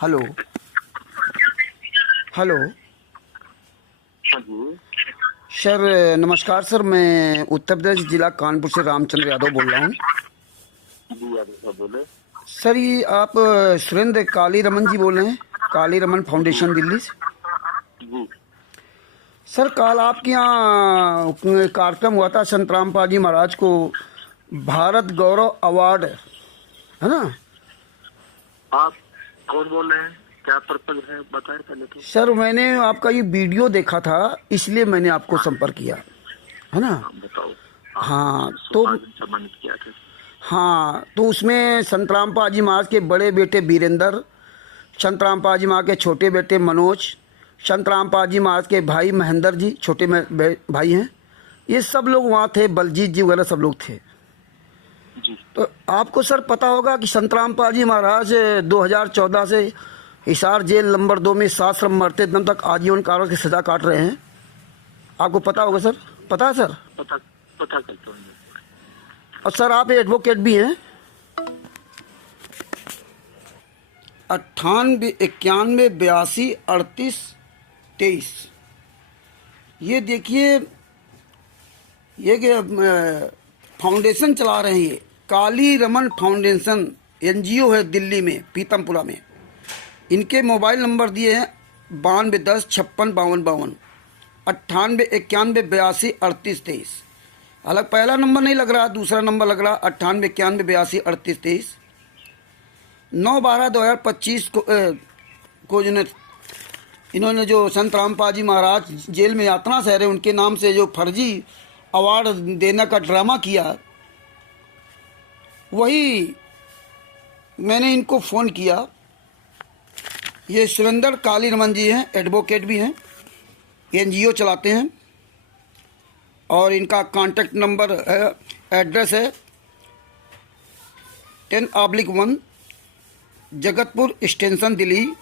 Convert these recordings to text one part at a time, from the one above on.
Hello. Hello. हाँ जी। Sir नमस्कार sir, मैं उत्तर प्रदेश जिला कानपुर से रामचंद्र यादव बोल रहा हूँ। जी यादव साहब बोले। सर ये आप सुरेंद्र काली रमन जी बोल रहे हैं? काली रमन जी फाउंडेशन दिल्ली से। जी। सर कल आपके यहाँ कार्यक्रम हुआ था, संतराम पाजी महाराज को भारत गौरव अवार्ड, है ना? आप कौन बोल रहे हैं, क्या पर्पज है बताएं पहले तो। सर मैंने आपका ये वीडियो देखा था, इसलिए मैंने आपको संपर्क किया, है ना? हाँ बताओ। हाँ आप तो सम्मानित किया था। हाँ तो उसमें संतराम पाजी महाराज के बड़े बेटे वीरेंद्र, संतराम पाजी महाराज के छोटे बेटे मनोज, संतराम पाजी महाराज के भाई महेंद्र जी छोटे भाई हैं, ये सब लोग वहाँ थे, बलजीत जी वगैरह सब लोग थे। जी तो आपको सर पता होगा कि संतराम पाजी महाराज 2014 से हिसार जेल नंबर 2 में 7 श्रम मरते दम तक आजीवन कारावास की सजा काट रहे हैं। आपको पता होगा सर? पता है सर? पता पता करता हूँ। और सर आप एडवोकेट भी हैं। 98 91 82 38 23। ये देखिए, ये फाउंडेशन चला रहे हैं, ये काली रमन फाउंडेशन एनजीओ है दिल्ली में, पीतमपुरा में। इनके मोबाइल नंबर दिए हैं 92 10 56 52 52, 98 91 82 38 23। अलग पहला नंबर नहीं लग रहा, दूसरा नंबर लग रहा 98 91 82 38 23। 9/12/2025 को इन्होंने जो संत रामपाल महाराज जेल में यातना सह रहे, उनके नाम से जो फर्जी अवार्ड देने का ड्रामा किया, वही मैंने इनको फ़ोन किया। ये सुरेंद्र काली रमन जी हैं, एडवोकेट भी हैं, एनजीओ चलाते हैं, और इनका कांटेक्ट नंबर है, एड्रेस है 10/1 Jagatpur extension Delhi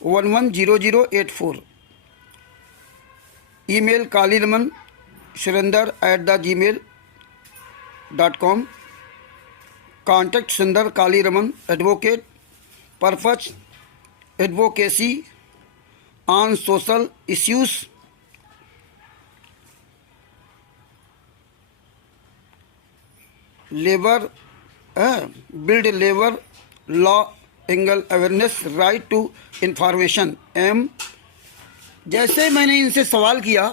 110084। Email Kaliraman surendrar@gmail.com। Contact Sundar Kali Raman advocate, purpose advocacy on social issues, labour build labour law angle awareness right to information M. जैसे मैंने इनसे सवाल किया,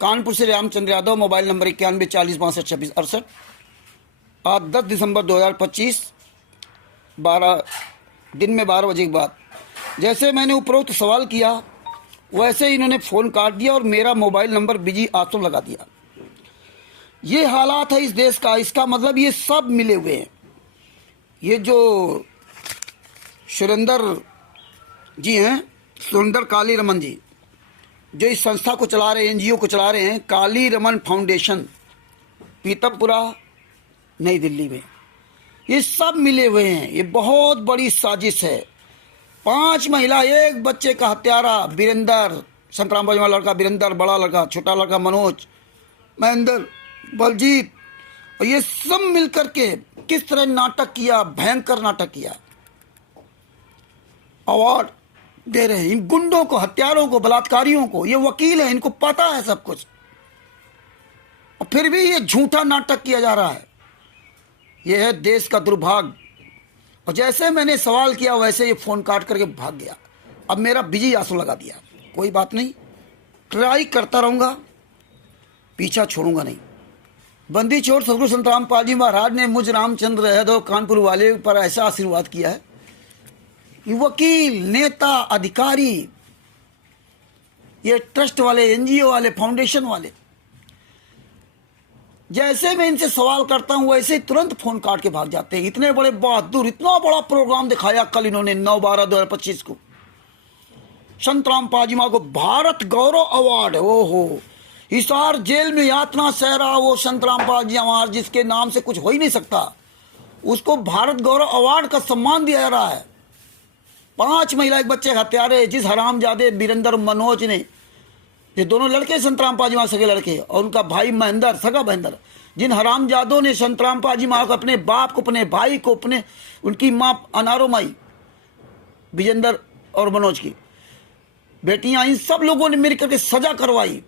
कानपुर से रामचंद्र यादव, मोबाइल नंबर 91 40 62 26 68। आज 10 दिसंबर 2025 दिन में 12 बजे के बाद जैसे मैंने उपरोक्त सवाल किया, वैसे इन्होंने फ़ोन काट दिया और मेरा मोबाइल नंबर बिजी आश्रम लगा दिया। ये हालात है इस देश का। इसका मतलब ये सब मिले हुए हैं। ये जो सुरेंद्र जी हैं, सुरेंद्र काली रमन जी, जो इस संस्था को चला रहे हैं, एनजीओ को चला रहे हैं, काली रमन फाउंडेशन, पीतमपुरा नई दिल्ली में, ये सब मिले हुए हैं। ये बहुत बड़ी साजिश है। 5 महिला, 1 बच्चे का हत्यारा वीरेंद्र, संतराम पाजी वाला लड़का वीरेंद्र, बड़ा लड़का, छोटा लड़का मनोज, महेंद्र, बलजीत, और ये सब मिलकर के किस तरह नाटक किया, भयंकर नाटक किया। अवार्ड दे रहे हैं इन गुंडों को, हत्यारों को, बलात्कारियों को। ये वकील है, इनको पता है सब कुछ, और फिर भी ये झूठा नाटक किया जा रहा है। यह है देश का दुर्भाग्य। और जैसे मैंने सवाल किया, वैसे ये फ़ोन काट करके भाग गया। अब मेरा बिजी आंसू लगा दिया। कोई बात नहीं, ट्राई करता रहूँगा, पीछा छोड़ूंगा नहीं। बंदी छोड़ सदगुरु संत रामपाल जी महाराज ने मुझ रामचंद्र यादव कानपुर वाले पर ऐसा आशीर्वाद किया है कि वकील, नेता, अधिकारी, ये ट्रस्ट वाले, एनजीओ वाले, फाउंडेशन वाले, जैसे मैं इनसे सवाल करता हूं वैसे ही तुरंत फोन काट के भाग जाते हैं। इतने बड़े बहादुर, इतना बड़ा प्रोग्राम दिखाया कल इन्होंने 9/12/2025 को। संत रामपाल जी महाराज को भारत गौरव अवार्ड, ओहो, हिसार जेल में यातना सह रहा वो संत रामपाल जी महाराज, जिसके नाम से कुछ हो ही नहीं सकता, उसको भारत गौरव अवार्ड का सम्मान दिया जा रहा है। 5 महिला, 1 बच्चे का हत्यारे, जिस हरामजादे वीरेंद्र, मनोज ने, ये दोनों लड़के संत रामपाल जी महाराज सगे लड़के, और उनका भाई महेंद्र, सगा महेंद्र, जिन हरामजादों ने संत रामपाल जी महाराज को, अपने बाप को, अपने भाई को, अपने उनकी माँ अनारो माई विजेंद्र और मनोज की बेटियां, इन सब लोगों ने मिलकर के सजा करवाई।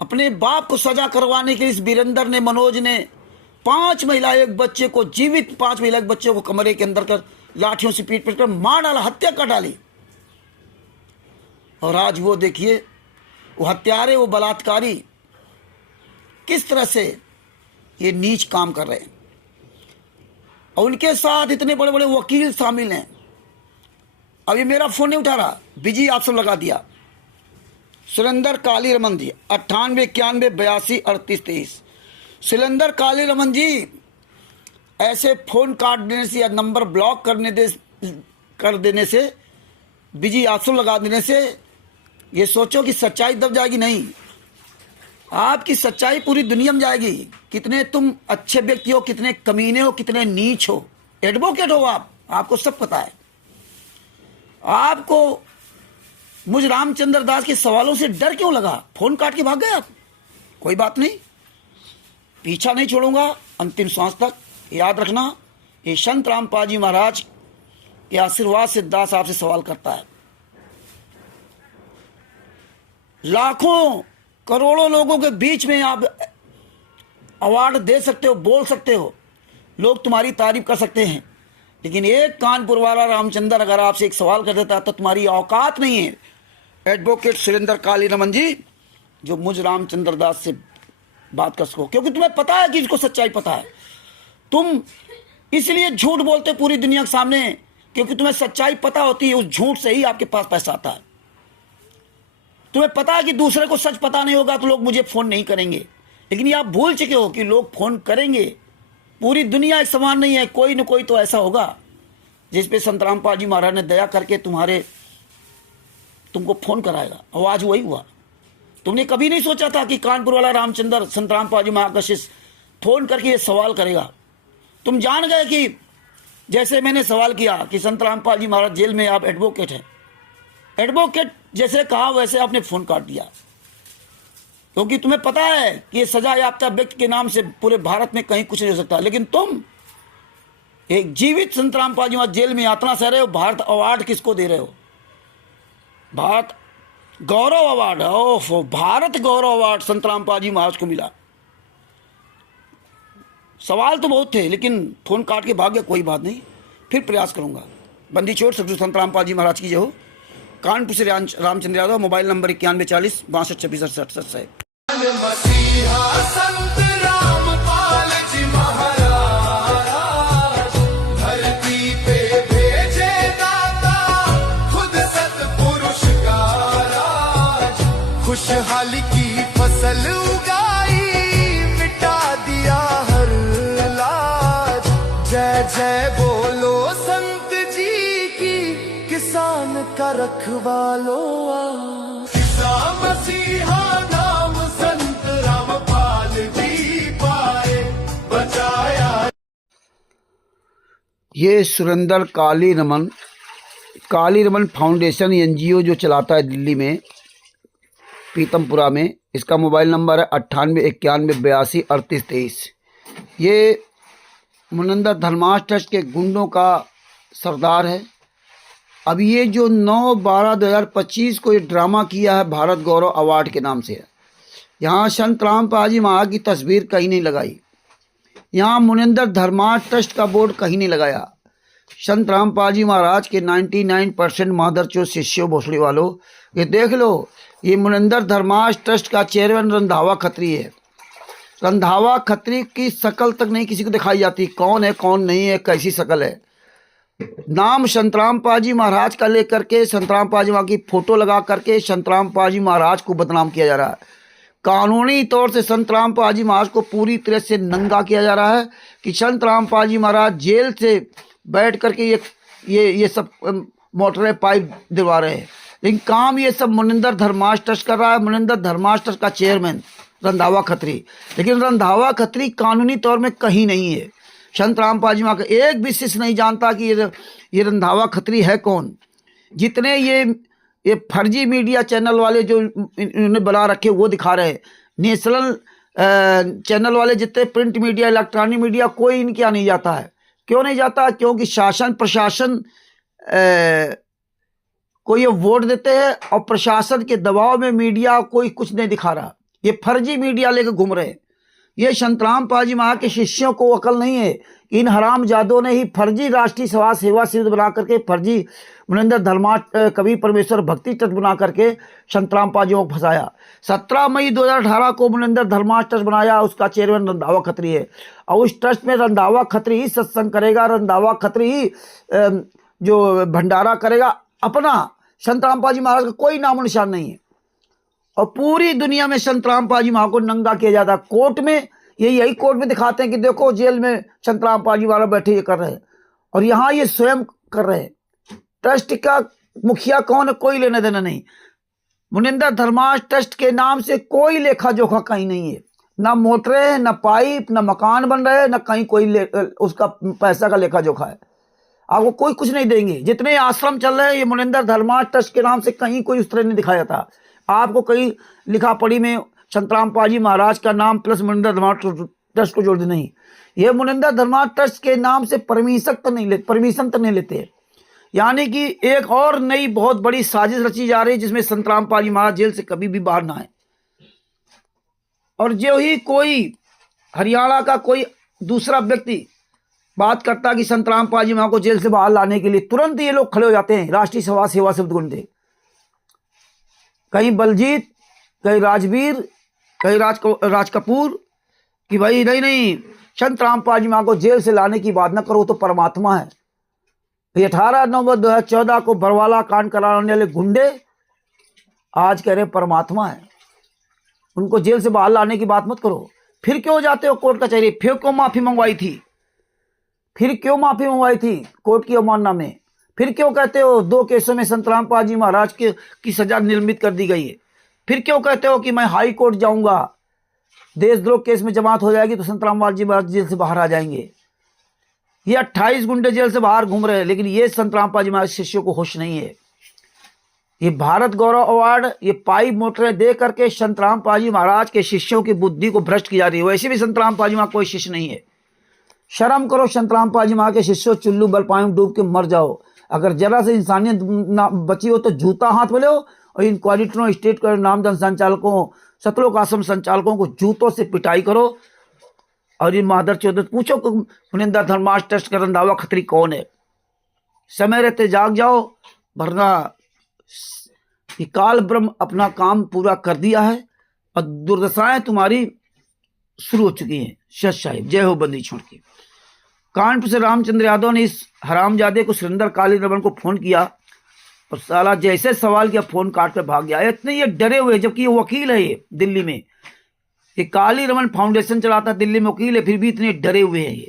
अपने बाप को सजा करवाने के लिए इस वीरेंद्र ने, मनोज ने 5 महिला एक बच्चे को जीवित, 5 महिला एक बच्चे को कमरे के अंदर कर लाठियों से पीट पीट कर मार डाला, हत्या कर डाली। और आज वो देखिए, वो हत्यारे, वो बलात्कारी किस तरह से ये नीच काम कर रहे हैं। और उनके साथ इतने बड़े बड़े वकील शामिल हैं। अब ये मेरा फोन नहीं उठा रहा, बिजी आप सब लगा दिया। सुरेंद्र काली रमन जी 98 91 82 38 23। सुरेंद्र काली रमन जी, ऐसे फोन काट देने से या नंबर ब्लॉक कर देने से, बिजी आप सब लगा देने से ये सोचो कि सच्चाई दब जाएगी। नहीं, आपकी सच्चाई पूरी दुनिया में जाएगी। कितने तुम अच्छे व्यक्ति हो, कितने कमीने हो, कितने नीच हो। एडवोकेट हो आप, आपको सब पता है। आपको मुझ रामचंद्र दास के सवालों से डर क्यों लगा? फोन काट के भाग गए आप। कोई बात नहीं, पीछा नहीं छोड़ूंगा अंतिम सांस तक। याद रखना, ये संत रामपाल जी महाराज के आशीर्वाद से दास आपसे सवाल करता है। लाखों करोड़ों लोगों के बीच में आप अवार्ड दे सकते हो, बोल सकते हो, लोग तुम्हारी तारीफ कर सकते हैं, लेकिन एक कानपुर वाला रामचंद्र अगर आपसे एक सवाल कर देता है तो तुम्हारी औकात नहीं है। एडवोकेट सुरेंद्र काली रमन जी, जो मुझ रामचंद्र दास से बात कर सको, क्योंकि तुम्हें पता है कि इसको सच्चाई पता है। तुम इसलिए झूठ बोलते पूरी दुनिया के सामने, क्योंकि तुम्हें सच्चाई पता होती है। उस झूठ से ही आपके पास पैसा आता है। तुम्हें पता है कि दूसरे को सच पता नहीं होगा तो लोग मुझे फोन नहीं करेंगे, लेकिन ये आप भूल चुके हो कि लोग फोन करेंगे। पूरी दुनिया एक समान नहीं है, कोई न कोई तो ऐसा होगा जिस पे संत रामपाल जी महाराज ने दया करके तुमको फोन कराएगा। और आज वही हुआ। तुमने कभी नहीं सोचा था कि कानपुर वाला रामचंद्र संत रामपाल जी महाराज का शिष्य फोन करके ये सवाल करेगा। तुम जान गए कि जैसे मैंने सवाल किया कि संत रामपाल जी महाराज जेल में, आप एडवोकेट हैं, एडवोकेट जैसे कहा वैसे आपने फोन काट दिया, क्योंकि तुम्हें पता है कि ये सजा याफ्ता व्यक्ति के नाम से पूरे भारत में कहीं कुछ नहीं हो सकता। लेकिन तुम एक जीवित संत रामपाल जी महाराज जेल में यातना सह रहे हो। भारत अवार्ड किसको दे रहे हो? भारत गौरव अवार्ड। ओह, भारत गौरव अवार्ड संत रामपाल जी महाराज को मिला। सवाल तो बहुत थे, लेकिन फोन काट के भाग गया। कोई बात नहीं, फिर प्रयास करूंगा। बंदी छोड़ सतगुरु संत रामपाल जी महाराज की जय हो। कानपुर से रामचंद्र यादव, मोबाइल नंबर 91 40 62 26 68 है। मसीहा संत रामपाल जी महाराज धरती पे भेजे दाता, खुद सतपुरुष का राज। खुशहाली की फसल उगाई, मिटा दिया हर लाज। जय जय बोलो संत जी की, किसान का रखवालो आज। ईसा मसीहा नाम संत रामपाल जी पाए, बचाया। ये सुरेंद्र काली रमन फाउंडेशन NGO जो चलाता है दिल्ली में, पीतमपुरा में। इसका मोबाइल नंबर है 98 91 82 38 23। ये मुनंदर धर्माश ट्रस्ट के गुंडों का सरदार है। अब ये जो 9/12/2025 को ये ड्रामा किया है भारत गौरव अवार्ड के नाम से, यहाँ संत रामपाल जी महाराज की तस्वीर कहीं नहीं लगाई, यहाँ मुनिंदर धर्माश ट्रस्ट का बोर्ड कहीं नहीं लगाया। संत रामपाल जी महाराज के 99% मादरचोद शिष्यों भोसड़ी वालों, ये देख लो, ये मुनिंदर धर्माश ट्रस्ट का चेयरमैन रंधावा खत्री है। रंधावा खत्री की शकल तक नहीं किसी को दिखाई जाती, कौन है कौन नहीं है, कैसी शकल है। नाम संत रामपाल जी महाराज का लेकर के संत रामपाल जी महाराज की फोटो लगा करके संत रामपाल जी महाराज को बदनाम किया जा रहा है। कानूनी तौर से संत रामपाल जी महाराज को पूरी तरह से नंगा किया जा रहा है कि संत रामपाल जी महाराज जेल से बैठ करके ये सब मोटरें पाइप दिलवा रहे हैं, लेकिन काम ये सब मुनिंदर धर्माश ट्रस्ट कर रहा है। मुनिंदर धर्माश ट्रस्ट का चेयरमैन रंधावा खत्री, लेकिन रंधावा खत्री कानूनी तौर में कहीं नहीं है। संत रामपाल जी महाराज का एक भी शिष्य नहीं जानता कि ये रंधावा खत्री है कौन। जितने ये फर्जी मीडिया चैनल वाले जो इन्होंने बना रखे वो दिखा रहे हैं, नेशनल चैनल वाले, जितने प्रिंट मीडिया इलेक्ट्रॉनिक मीडिया, कोई इनके यहाँ नहीं जाता है। क्यों नहीं जाता? क्योंकि शासन प्रशासन को ये वोट देते हैं और प्रशासन के दबाव में मीडिया कोई कुछ नहीं दिखा रहा। ये फर्जी मीडिया लेकर घूम रहे हैं। ये संतराम पाजी महा के शिष्यों को अकल नहीं है। इन हरामजादों ने ही फर्जी राष्ट्रीय समाज सेवा शिविर बना करके, फर्जी मुनिंदर धर्माष्ट कवि परमेश्वर भक्ति ट्रस्ट बना करके संतराम पाजी को फंसाया। 17 मई 2018 को मुनिंदर धर्माष्ट ट्रस्ट बनाया, उसका चेयरमैन रंधावा खत्री है और उस ट्रस्ट में रंधावा खत्री ही सत्संग करेगा, रंधावा खत्री ही जो भंडारा करेगा। अपना संतराम पाजी महाराज का कोई नामो निशान नहीं है और पूरी दुनिया में संतराम पाजी महा को नंगा किया जाता है। कोर्ट में यही कोर्ट में दिखाते हैं कि देखो जेल में संतराम पाजी महाराज बैठे ये कर रहे हैं और यहाँ ये स्वयं कर रहे हैं। ट्रस्ट का मुखिया कौन है, कोई लेना देना नहीं। मुनिंदर धर्माष्ट ट्रस्ट के नाम से कोई लेखा जोखा कहीं नहीं है, ना मोटरें हैं, ना पाइप, ना मकान बन रहे हैं, ना कहीं कोई उसका पैसा का लेखा जोखा है। आपको कोई कुछ नहीं देंगे। जितने आश्रम चल रहे हैं ये मुनिंदर धर्माष्ट ट्रस्ट के नाम से कहीं कोई उस तरह नहीं दिखाया था। आपको कहीं लिखा पढ़ी में संतराम पाजी महाराज का नाम प्लस मुनिंदर धर्माष्ट ट्रस्ट को जोड़ दे, नहीं। ये मुनिंदर धर्माष्ट ट्रस्ट के नाम से परमिशन तक नहीं लेते। यानी कि एक और नई बहुत बड़ी साजिश रची जा रही है जिसमें संतराम पाजी महाराज जेल से कभी भी बाहर ना आए। और जो ही कोई हरियाणा का कोई दूसरा व्यक्ति बात करता कि संतराम पाजी महा को जेल से बाहर लाने के लिए, तुरंत ये लोग खड़े हो जाते हैं राष्ट्रीय समाज सेवा शब्द गुंडे। कहीं बलजीत, कहीं राजवीर, कहीं राज कपूर कि भाई नहीं संतराम पाजी महा को जेल से लाने की बात ना करो, तो परमात्मा है। 18 नवंबर 2014 को बरवाला कांड कराने वाले गुंडे आज कह रहे परमात्मा है, उनको जेल से बाहर लाने की बात मत करो। फिर क्यों जाते हो कोर्ट कचहरी? फिर क्यों माफी मंगवाई थी कोर्ट की अवमानना में? फिर क्यों कहते हो 2 केसों में संतराम पाजी महाराज की सजा निलंबित कर दी गई है? फिर क्यों कहते हो कि मैं हाई कोर्ट जाऊंगा, देशद्रोह केस में जमात हो जाएगी तो संतराम पाजी महाराज जेल से बाहर आ जाएंगे? ये 28 गुंडे जेल से बाहर घूम रहे हैं, लेकिन ये संतराम पाजी महाराज शिष्यों को होश नहीं है। ये भारत गौरव अवार्ड, ये पाइप मोटरें दे करके संतराम पाजी महाराज के शिष्यों की बुद्धि को भ्रष्ट की जा रही है। वैसे भी संतराम पाजी महाराज कोई शिष्य नहीं है। शर्म करो संतराम पाजी महाराज के शिष्यों, चुल्लू बल पानी में डूब के मर जाओ। अगर जरा से इंसानियत ना बची हो तो जूता हाथ में लो और इन क्वालिटरों, स्टेट के नामधन संचालकों, सतलोक आश्रम संचालकों को जूतों से पिटाई करो। और इन मादर चौधरी पूछो मुनिंदर धर्माष्ट ट्रस्ट का रंधावा खत्री कौन है? समय रहते जाग जाओ, वरना कि काल ब्रह्म अपना काम पूरा कर दिया है और दुर्दशाएं तुम्हारी शुरू हो चुकी हैं। शत साहिब, जय हो बंदी छोड़ की। कानपुर से रामचंद्र यादव ने इस हरामजादे को सुरेंद्र काली रमन को फोन किया और साला जैसे सवाल किया फोन काट कर भाग गया। इतने ये डरे हुए, जबकि ये वकील है, ये दिल्ली में ये काली रमन फाउंडेशन चलाता, दिल्ली में वकील है, फिर भी इतने डरे हुए हैं ये।